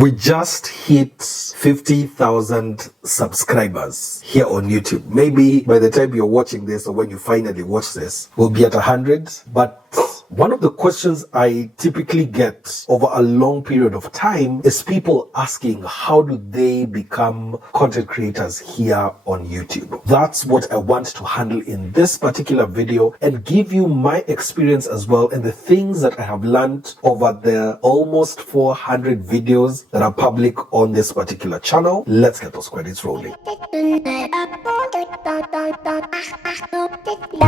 We just hit 50,000 subscribers here on YouTube. Maybe by the time you're watching this or when you finally watch this, we'll be at 100. But one of the questions I typically get over a long period of time is people asking, how do they become content creators here on YouTube? That's what I want to handle in this particular video and give you my experience as well and the things that I have learned over the almost 400 videos that are public on this particular channel. Let's get those credits rolling.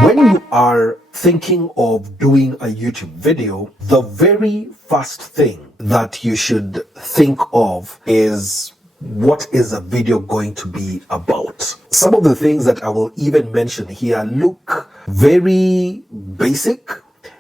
When you are thinking of doing a YouTube video, the very first thing that you should think of is, what is a video going to be about? Some of the things that I will even mention here look very basic,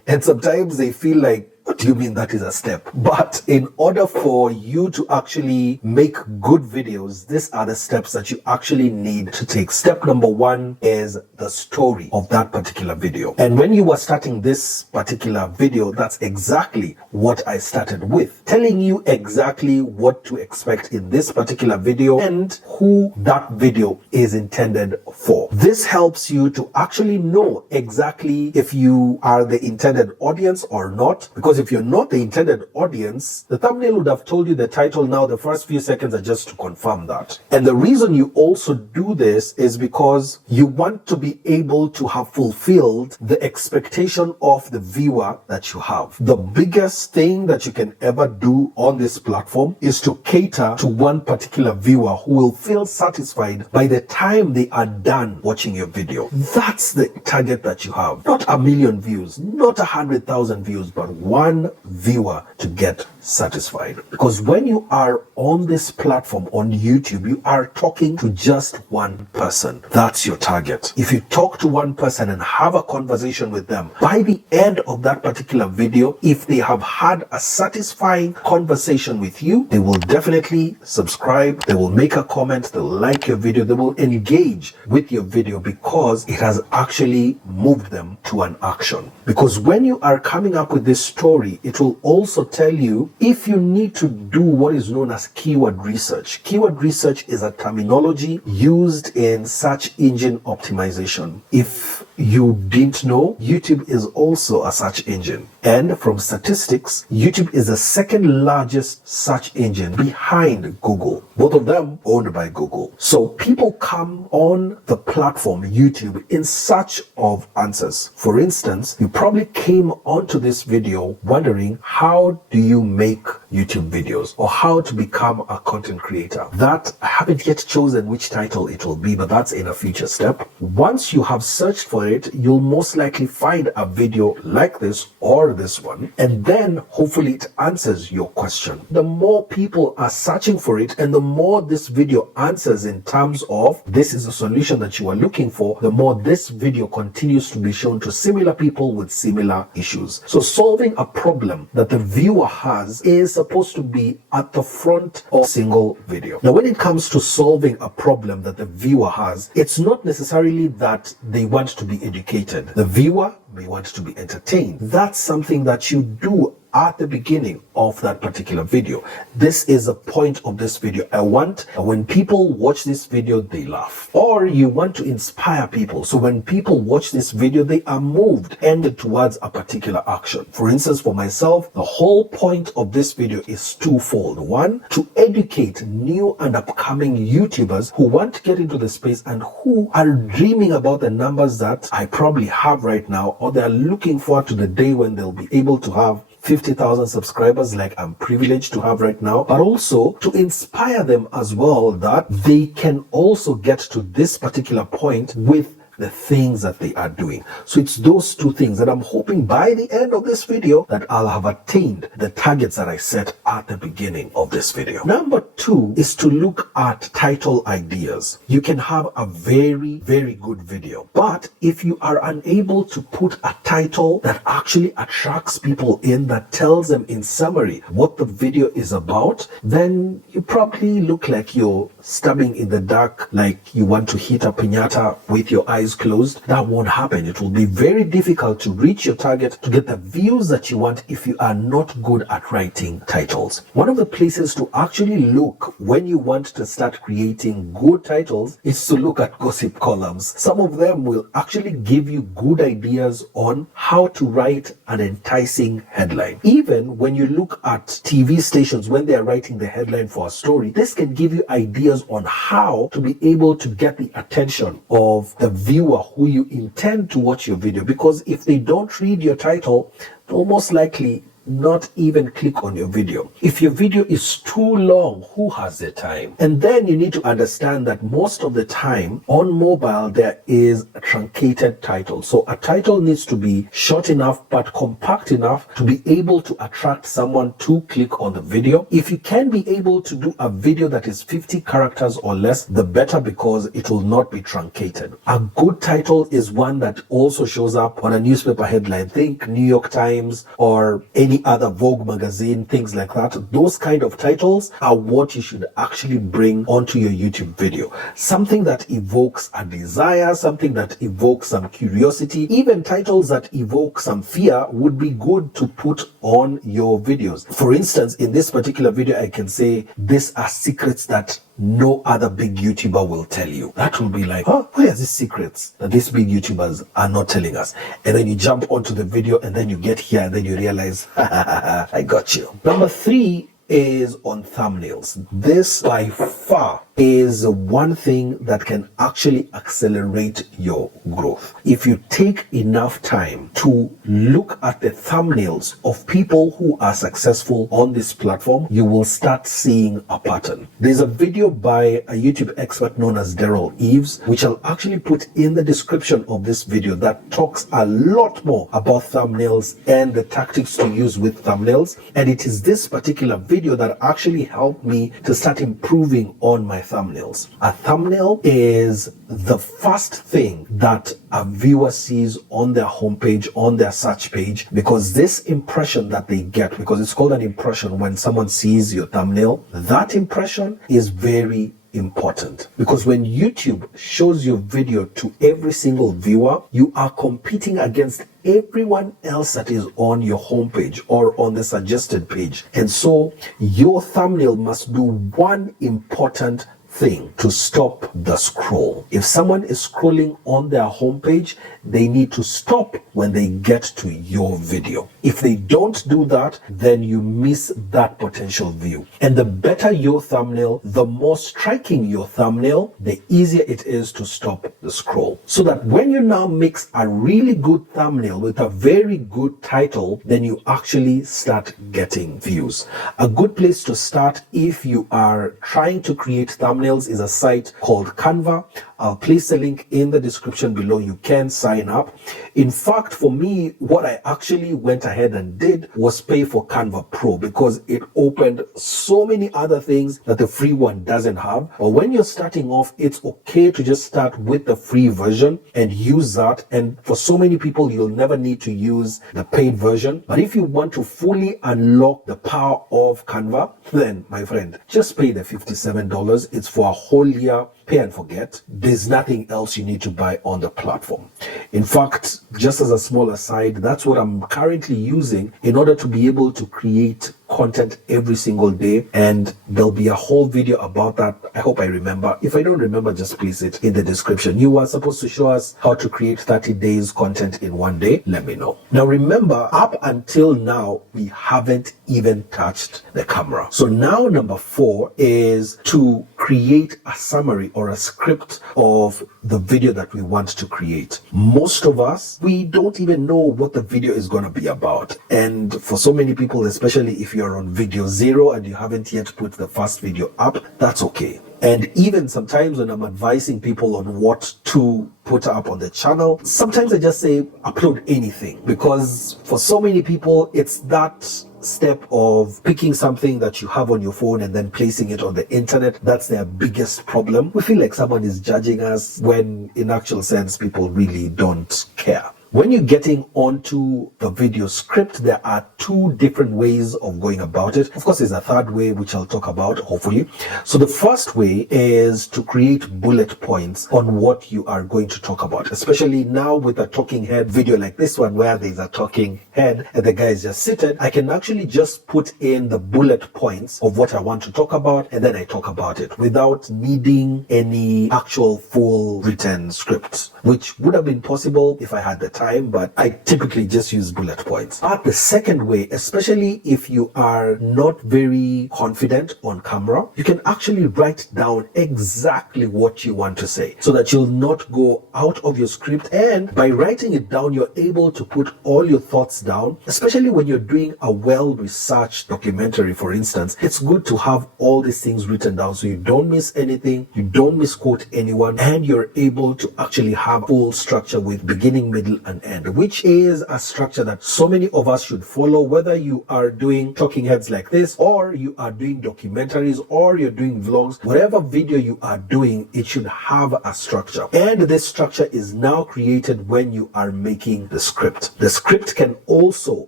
and sometimes they feel like, what do you mean that is a step? But in order for you to actually make good videos, these are the steps that you actually need to take. Step number one is the story of that particular video. And when you were starting this particular video, that's exactly what I started with, telling you exactly what to expect in this particular video and who that video is intended for. This helps you to actually know exactly if you are the intended audience or not, because if you're not the intended audience, the thumbnail would have told you the title. Now the first few seconds are just to confirm that. And the reason you also do this is because you want to be able to have fulfilled the expectation of the viewer that you have. The biggest thing that you can ever do on this platform is to cater to one particular viewer who will feel satisfied by the time they are done watching your video. That's the target that you have. Not a million views, not 100,000 views, but one viewer to get satisfied. Because when you are on this platform on YouTube, you are talking to just one person. That's your target. If you talk to one person and have a conversation with them, by the end of that particular video, if they have had a satisfying conversation with you, they will definitely subscribe, they will make a comment, they'll like your video, they will engage with your video because it has actually moved them to an action. Because when you are coming up with this story, it will also tell you if you need to do what is known as keyword research. Keyword research is a terminology used in search engine optimization. If you didn't know, YouTube is also a search engine. And from statistics, YouTube is the second largest search engine behind Google. Both of them owned by Google. So people come on the platform YouTube in search of answers. For instance, you probably came onto this video wondering, how do you make YouTube videos or how to become a content creator? That I haven't yet chosen which title it will be, but that's in a future step. Once you have searched for it, you'll most likely find a video like this or this one, and then hopefully it answers your question. The more people are searching for it and the more this video answers in terms of this is a solution that you are looking for, the more this video continues to be shown to similar people with similar issues. So solving a problem that the viewer has is supposed to be at the front of a single video. Now, when it comes to solving a problem that the viewer has, it's not necessarily that they want to be educated. The viewer may want to be entertained. That's something that you do at the beginning of that particular video. This is the point of this video. I want when people watch this video, they laugh. Or you want to inspire people. So when people watch this video, they are moved and towards a particular action. For instance, for myself, the whole point of this video is twofold. One, to educate new and upcoming YouTubers who want to get into the space and who are dreaming about the numbers that I probably have right now, or they're looking forward to the day when they'll be able to have 50,000 subscribers like I'm privileged to have right now, but also to inspire them as well that they can also get to this particular point with the things that they are doing. So it's those two things that I'm hoping by the end of this video that I'll have attained the targets that I set at the beginning of this video. Number two is to look at title ideas. You can have a very, very good video, but if you are unable to put a title that actually attracts people in, that tells them in summary what the video is about, then you probably look like you're stabbing in the dark, like you want to hit a piñata with your eyes eyes closed, that won't happen. It will be very difficult to reach your target, to get the views that you want if you are not good at writing titles. One of the places to actually look when you want to start creating good titles is to look at gossip columns. Some of them will actually give you good ideas on how to write an enticing headline. Even when you look at TV stations, when they are writing the headline for a story, this can give you ideas on how to be able to get the attention of the viewer who you intend to watch your video. Because if they don't read your title, they'll most likely not even click on your video. If your video is too long, who has the time? And then you need to understand that most of the time on mobile there is a truncated title. So a title needs to be short enough but compact enough to be able to attract someone to click on the video. If you can be able to do a video that is 50 characters or less, the better, because it will not be truncated. A good title is one that also shows up on a newspaper headline. Think New York Times or any other Vogue magazine, things like that. Those kind of titles are what you should actually bring onto your YouTube video. Something that evokes a desire, something that evokes some curiosity. Even titles that evoke some fear would be good to put on your videos. For instance, in this particular video, I can say, these are secrets that no other big YouTuber will tell you. That will be like, oh, where are these secrets that these big YouTubers are not telling us? And then you jump onto the video and then you get here and then you realize, I got you. Number 3 is on thumbnails. This by far is one thing that can actually accelerate your growth. If you take enough time to look at the thumbnails of people who are successful on this platform, you will start seeing a pattern. There's a video by a YouTube expert known as Daryl Eves, which I'll actually put in the description of this video, that talks a lot more about thumbnails and the tactics to use with thumbnails. And it is this particular video that actually helped me to start improving on my thumbnails. A thumbnail is the first thing that a viewer sees on their homepage, on their search page, because this impression that they get, because it's called an impression when someone sees your thumbnail, that impression is very important, because when YouTube shows your video to every single viewer, you are competing against everyone else that is on your homepage or on the suggested page. And so your thumbnail must do one important thing to stop the scroll. If someone is scrolling on their homepage, they need to stop when they get to your video. If they don't do that, then you miss that potential view. And the better your thumbnail, the more striking your thumbnail, the easier it is to stop the scroll. So that when you now mix a really good thumbnail with a very good title, then you actually start getting views. A good place to start if you are trying to create thumbnails is a site called Canva. I'll place a link in the description below. You can sign up. In fact, for me, what I actually went ahead and did was pay for Canva Pro, because it opened so many other things that the free one doesn't have. But when you're starting off, it's okay to just start with the free version and use that. And for so many people, you'll never need to use the paid version. But if you want to fully unlock the power of Canva, then my friend, just pay the $57. It's for a whole year. Pay and forget. There's nothing else you need to buy on the platform. In fact, just as a small aside, that's what I'm currently using in order to be able to create content every single day, and there'll be a whole video about that. I hope I remember. If I don't remember, just place it in the description. You were supposed to show us how to create 30 days content in one day. Let me know. Now remember, up until now, we haven't even touched the camera. So now number 4 is to create a summary or a script of the video that we want to create. Most of us, we don't even know what the video is going to be about. And for so many people, especially if you're on video 0 and you haven't yet put the first video up, that's okay. And even sometimes when I'm advising people on what to put up on the channel, sometimes I just say upload anything, because for so many people, it's that step of picking something that you have on your phone and then placing it on the internet. That's their biggest problem. We feel like someone is judging us when in actual sense, people really don't care. When you're getting onto the video script, there are two different ways of going about it. Of course, there's a third way, which I'll talk about, hopefully. So the first way is to create bullet points on what you are going to talk about, especially now with a talking head video like this one, where there's a talking head and the guy is just seated. I can actually just put in the bullet points of what I want to talk about, and then I talk about it without needing any actual full written script, which would have been possible if I had the time, but I typically just use bullet points. But the second way, especially if you are not very confident on camera, you can actually write down exactly what you want to say so that you'll not go out of your script. And by writing it down, you're able to put all your thoughts down, especially when you're doing a well-researched documentary, for instance. It's good to have all these things written down so you don't miss anything, you don't misquote anyone, and you're able to actually have full structure with beginning, middle, and end, which is a structure that so many of us should follow, whether you are doing talking heads like this, or you are doing documentaries, or you're doing vlogs. Whatever video you are doing, it should have a structure. And this structure is now created when you are making the script. The script can also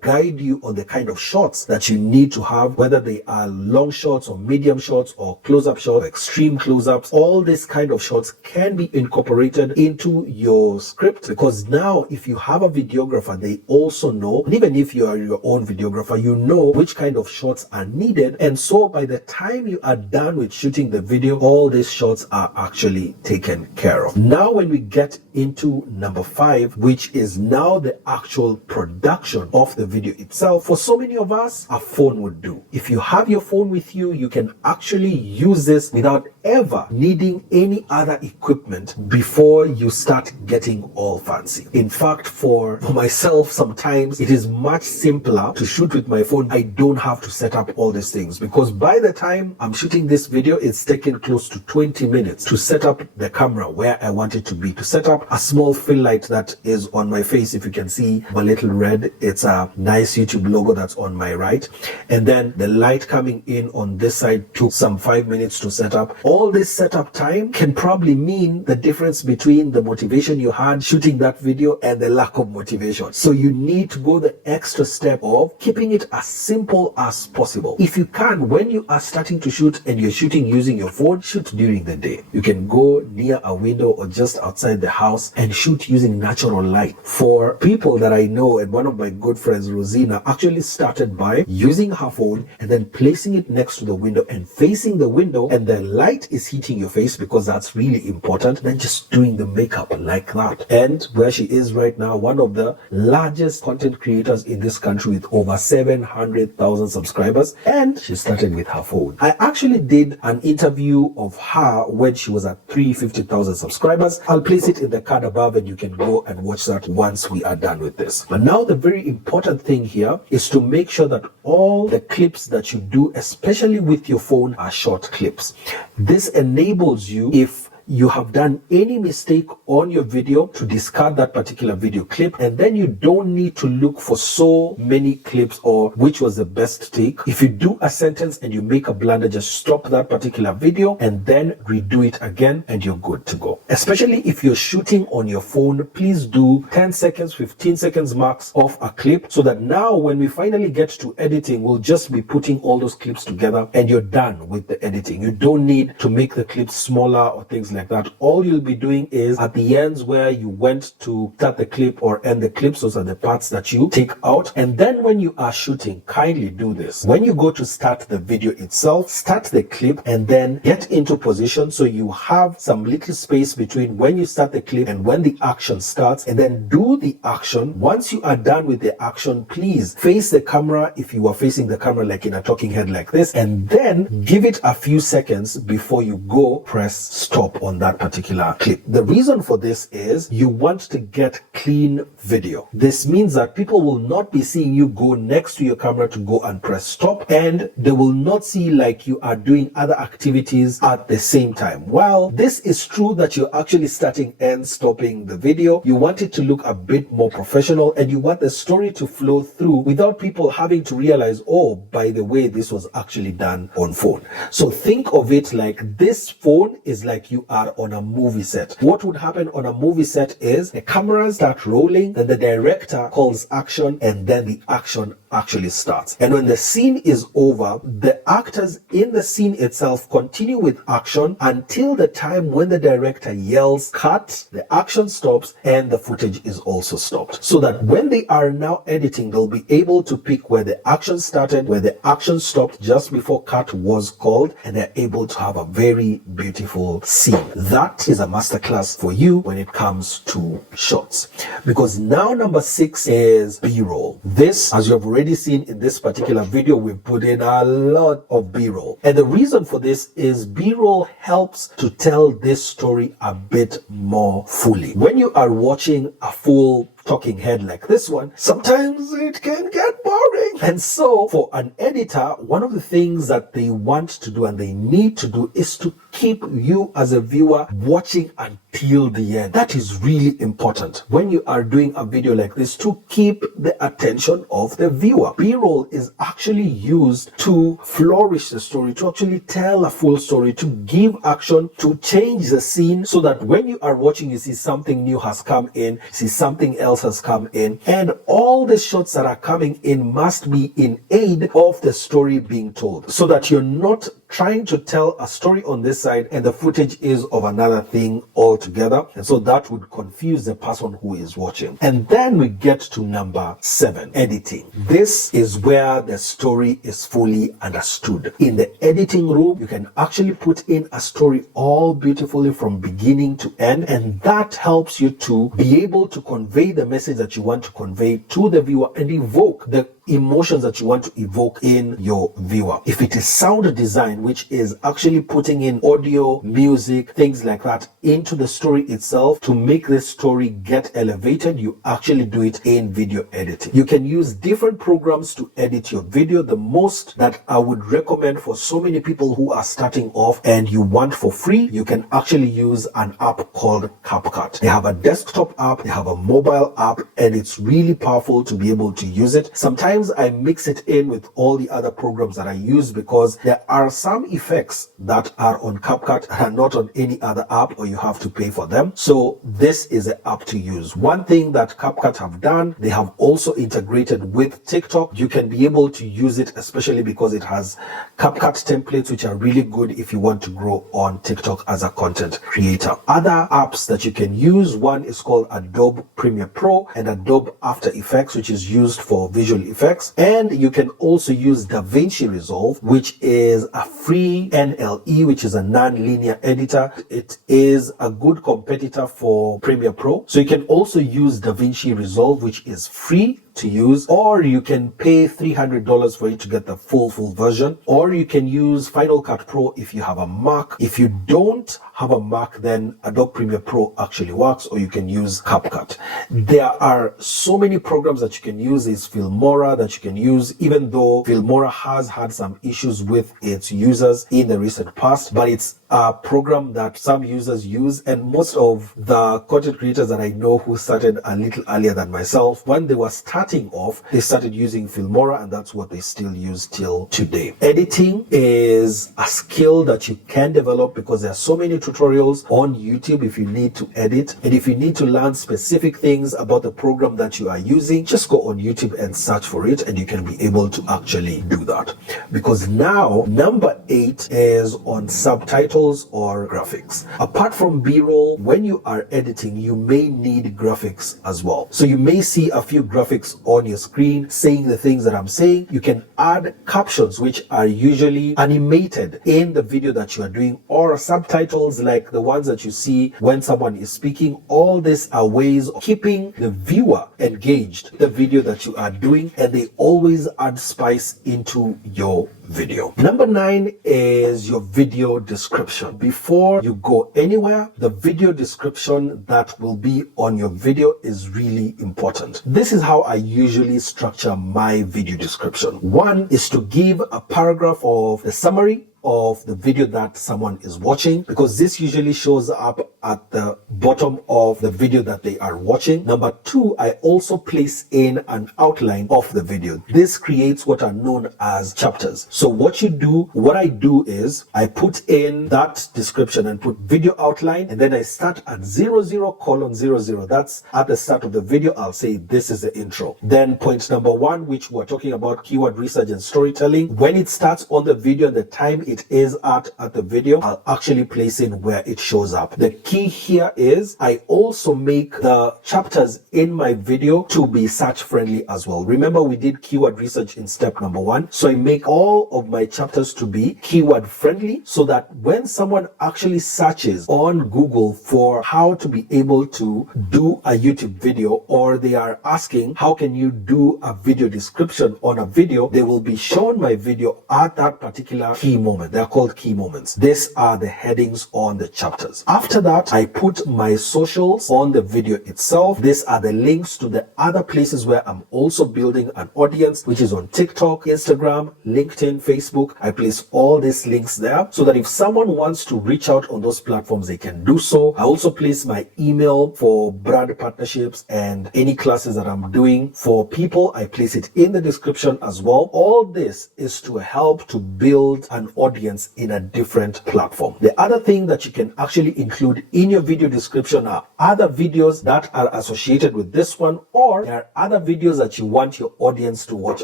guide you on the kind of shots that you need to have, whether they are long shots or medium shots or close-up shots, extreme close-ups. All these kind of shots can be incorporated into your script, because now if you have a videographer, they also know, and even if you are your own videographer, you know which kind of shots are needed. And so by the time you are done with shooting the video, all these shots are actually taken care of. Now when we get into number 5, which is now the actual production of the video itself, for so many of us, a phone would do. If you have your phone with you, you can actually use this without ever needing any other equipment before you start getting all fancy. In fact, for myself, sometimes it is much simpler to shoot with my phone. I don't have to set up all these things, because by the time I'm shooting this video, it's taken close to 20 minutes to set up the camera where I want it to be, to set up a small fill light that is on my face. If you can see my little red, it's a nice YouTube logo that's on my right. And then the light coming in on this side took some 5 minutes to set up. All this setup time can probably mean the difference between the motivation you had shooting that video and the lack of motivation. So you need to go the extra step of keeping it as simple as possible. If you can, when you are starting to shoot and you're shooting using your phone, shoot during the day. You can go near a window or just outside the house and shoot using natural light. For people that I know, and one of my good friends, Rosina, actually started by using her phone and then placing it next to the window and facing the window, and the light is hitting your face, because that's really important. Then just doing the makeup like that. And where she is right now, one of the largest content creators in this country with over 700,000 subscribers, and she started with her phone. I actually did an interview of her when she was at 350,000 subscribers. I'll place it in the card above and you can go and watch that once we are done with this. But now the very important thing here is to make sure that all the clips that you do, especially with your phone, are short clips. This enables you, if you have done any mistake on your video, to discard that particular video clip, and then you don't need to look for so many clips or which was the best take. If you do a sentence and you make a blunder, just stop that particular video and then redo it again and you're good to go. Especially if you're shooting on your phone, please do 10 seconds, 15 seconds max of a clip, so that now when we finally get to editing, we'll just be putting all those clips together and you're done with the editing. You don't need to make the clips smaller or things like that. All you'll be doing is at the ends where you went to start the clip or end the clips, those are the parts that you take out. And then when you are shooting, kindly do this. When you go to start the video itself, start the clip and then get into position so you have some little space between when you start the clip and when the action starts, and then do the action. Once you are done with the action, please face the camera if you are facing the camera like in a talking head like this, and then give it a few seconds before you go press stop on that particular clip. The reason for this is you want to get clean video. This means that people will not be seeing you go next to your camera to go and press stop, and they will not see like you are doing other activities at the same time. While this is true that you're actually starting and stopping the video, you want it to look a bit more professional, and you want the story to flow through without people having to realize, oh, by the way, this was actually done on phone. So think of it like this phone is like you are are on a movie set. What would happen on a movie set is the cameras start rolling, then the director calls action, and then the action actually starts. And when the scene is over, the actors in the scene itself continue with action until the time when the director yells cut, the action stops, and the footage is also stopped. So that when they are now editing, they'll be able to pick where the action started, where the action stopped just before cut was called, and they're able to have a very beautiful scene. That is a masterclass for you when it comes to shots. Because now number 6 is B-roll. This, as you have already seen in this particular video, we've put in a lot of B-roll. And the reason for this is B-roll helps to tell this story a bit more fully. When you are watching a full talking head like this one, sometimes it can get boring. And so for an editor, one of the things that they want to do and they need to do is to keep you as a viewer watching until the end. That is really important when you are doing a video like this, to keep the attention of the viewer. B-roll is actually used to flourish the story, to actually tell a full story, to give action, to change the scene, so that when you are watching, you see something new has come in, see something else has come in, and all the shots that are coming in must be in aid of the story being told, so that you're not trying to tell a story on this side and the footage is of another thing altogether, and so that would confuse the person who is watching. And then we get to number 7, editing. This is where the story is fully understood. In the editing room, you can actually put in a story all beautifully from beginning to end, and that helps you to be able to convey the message that you want to convey to the viewer and evoke the emotions that you want to evoke in your viewer. If it is sound design, which is actually putting in audio, music, things like that into the story itself to make the story get elevated, you actually do it in video editing. You can use different programs to edit your video. The most that I would recommend for so many people who are starting off and you want for free, you can actually use an app called CapCut. They have a desktop app, they have a mobile app, and it's really powerful to be able to use it. Sometimes I mix it in with all the other programs that I use, because there are some effects that are on CapCut and not on any other app, or you have to pay for them. So this is an app to use. One thing that CapCut have done, they have also integrated with TikTok. You can be able to use it, especially because it has CapCut templates, which are really good if you want to grow on TikTok as a content creator. Other apps that you can use, one is called Adobe Premiere Pro and Adobe After Effects, which is used for visual effects. And you can also use DaVinci Resolve, which is a free NLE, which is a non-linear editor. It is a good competitor for Premiere Pro. So you can also use DaVinci Resolve, which is free to use, or you can pay $300 for it to get the full version, or you can use Final Cut Pro if you have a Mac. If you don't have a Mac, then Adobe Premiere Pro actually works, or you can use CapCut. There are so many programs that you can use. There's Filmora that you can use, even though Filmora has had some issues with its users in the recent past, but it's a program that some users use, and most of the content creators that I know who started a little earlier than myself, when they were starting off, they started using Filmora, and that's what they still use till today. Editing is a skill that you can develop, because there are so many tutorials on YouTube if you need to edit, and if you need to learn specific things about the program that you are using, just go on YouTube and search for it, and you can be able to actually do that. Because now number 8 is on subtitles or graphics. Apart from B-roll, when you are editing, you may need graphics as well. So you may see a few graphics on your screen saying the things that I'm saying. You can add captions, which are usually animated in the video that you are doing, or subtitles like the ones that you see when someone is speaking. All these are ways of keeping the viewer engaged with the video that you are doing, and they always add spice into your video. Number 9 is your video description. Before you go anywhere, the video description that will be on your video is really important. This is how I usually structure my video description. One is to give a paragraph of the summary of the video that someone is watching, because this usually shows up at the bottom of the video that they are watching. Number two, I also place in an outline of the video. This creates what are known as chapters. So what I do is I put in that description and put video outline, and then I start at 00:00. That's at the start of the video. I'll say this is the intro. Then point number one, which we're talking about keyword research and storytelling. When it starts on the video and the time it is at the video, I'll actually place in where it shows up. The key here is I also make the chapters in my video to be search friendly as well. Remember, we did keyword research in step number one. So I make all of my chapters to be keyword friendly so that when someone actually searches on Google for how to be able to do a YouTube video, or they are asking how can you do a video description on a video, they will be shown my video at that particular key moment. They're called key moments. These are the headings on the chapters. After that, I put my socials on the video itself. These are the links to the other places where I'm also building an audience, which is on TikTok, Instagram, LinkedIn, Facebook. I place all these links there so that if someone wants to reach out on those platforms, they can do so. I also place my email for brand partnerships and any classes that I'm doing for people. I place it in the description as well. All this is to help to build an audience in a different platform. The other thing that you can actually include in your video description are other videos that are associated with this one, or there are other videos that you want your audience to watch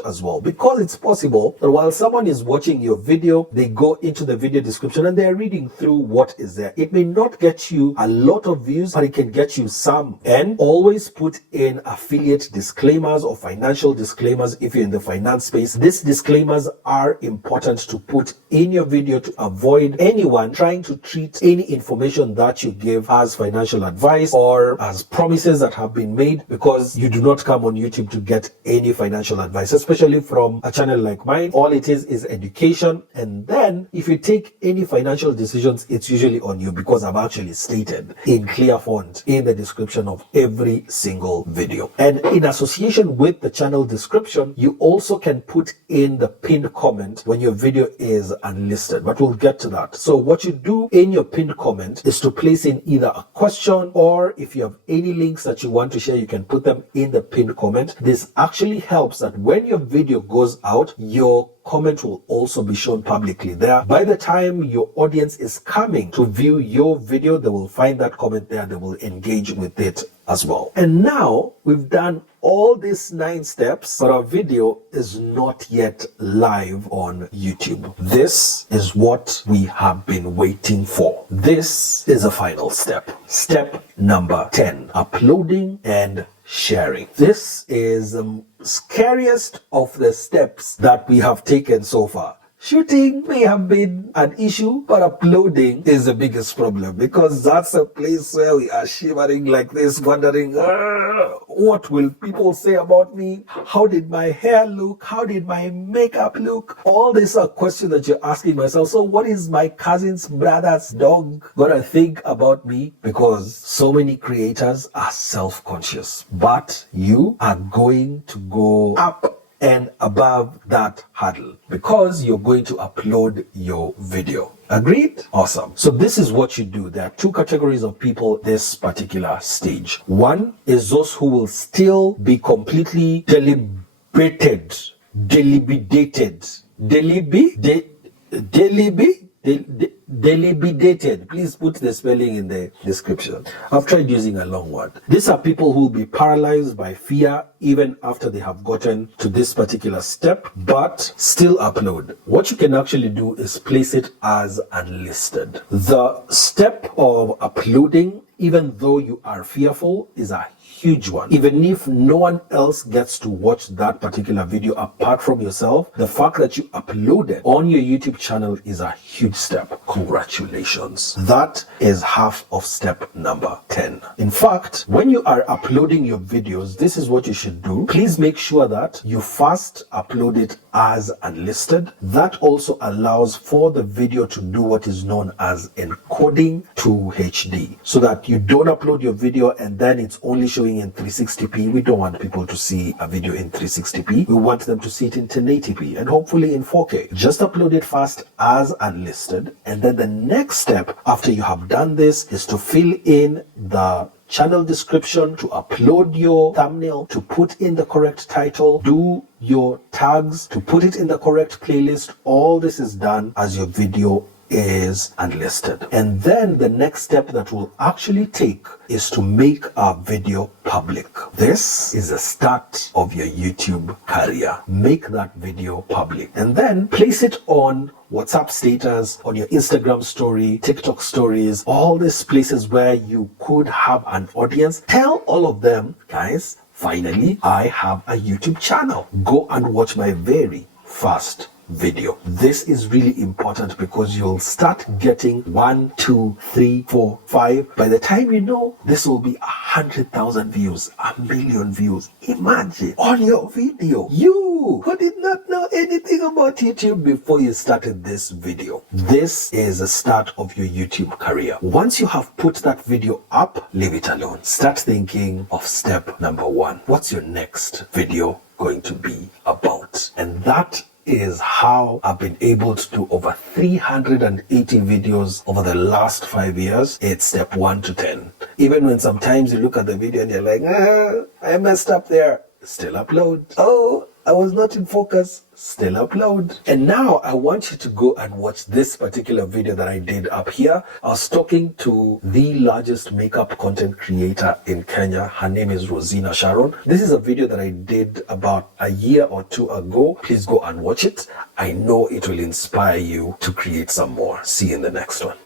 as well, because it's possible that while someone is watching your video, they go into the video description and they're reading through what is there. It may not get you a lot of views, but it can get you some. And always put in affiliate disclaimers or financial disclaimers if you're in the finance space. These disclaimers are important to put in your video to avoid anyone trying to treat any information that you give as financial advice or as promises that have been made, because you do not come on YouTube to get any financial advice, especially from a channel like mine. All it is education. And then if you take any financial decisions, it's usually on you, because I've actually stated in clear font in the description of every single video. And in association with the channel description, you also can put in the pinned comment when your video is unlisted, but we'll get to that. So what you do in your pinned comment is to place in either a question, or if you have any links that you want to share, you can put them in the pinned comment. This actually helps that when your video goes out, your comment will also be shown publicly there. By the time your audience is coming to view your video, they will find that comment there. They will engage with it as well. And now we've done all these 9 steps, but our video is not yet live on YouTube. This is what we have been waiting for. This is a final step. Step number 10, uploading and sharing. This is the scariest of the steps that we have taken so far. Shooting may have been an issue, but uploading is the biggest problem, because that's a place where we are shivering like this, wondering, what will people say about me? How did my hair look? How did my makeup look? All these are questions that you're asking myself. So what is my cousin's brother's dog gonna think about me? Because so many creators are self-conscious, but you are going to go up and above that hurdle, because you're going to upload your video. Agreed? Awesome. So this is what you do. There are 2 categories of people this particular stage. One is those who will still be completely deliberated. Please put the spelling in the description. I've tried using a long word. These are people who will be paralyzed by fear even after they have gotten to this particular step, but still upload. What you can actually do is place it as unlisted. The step of uploading, even though you are fearful, is a huge one. Even if no one else gets to watch that particular video apart from yourself, the fact that you uploaded on your YouTube channel is a huge step. Congratulations. That is half of step number 10. In fact, when you are uploading your videos, this is what you should do. Please make sure that you first upload it as unlisted. That also allows for the video to do what is known as encoding to HD, so that you don't upload your video and then it's only showing thing in 360p. We don't want people to see a video in 360p. We want them to see it in 1080p and hopefully in 4K. Just upload it fast as unlisted. And then the next step after you have done this is to fill in the channel description, to upload your thumbnail, to put in the correct title, do your tags, to put it in the correct playlist. All this is done as your video is unlisted. And then the next step that we'll actually take is to make our video public. This is the start of your YouTube career. Make that video public and then place it on WhatsApp status, on your Instagram story, TikTok stories, all these places where you could have an audience. Tell all of them, guys, finally, I have a YouTube channel. Go and watch my very first video. This is really important because you'll start getting 1, 2, 3, 4, 5. By the time you know, this will be 100,000 views, 1,000,000 views. Imagine on your video. You who did not know anything about YouTube before you started this video. This is the start of your YouTube career. Once you have put that video up, leave it alone. Start thinking of step number 1. What's your next video going to be about? And that is how I've been able to do over 380 videos over the last 5 years. It's step 1 to 10. Even when sometimes you look at the video and you're like, I messed up there, still upload. Oh, I was not in focus, still upload. And now I want you to go and watch this particular video that I did up here. I was talking to the largest makeup content creator in Kenya. Her name is Rosina Sharon. This is a video that I did about a year or 2 ago. Please go and watch it. I know it will inspire you to create some more. See you in the next one.